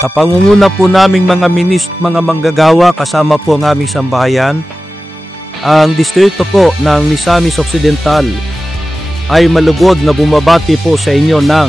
Kapangunguna po naming mga mga manggagawa kasama po ang aming sambahayan, ang distrito po ng Misamis Occidental ay malugod na bumabati po sa inyo ng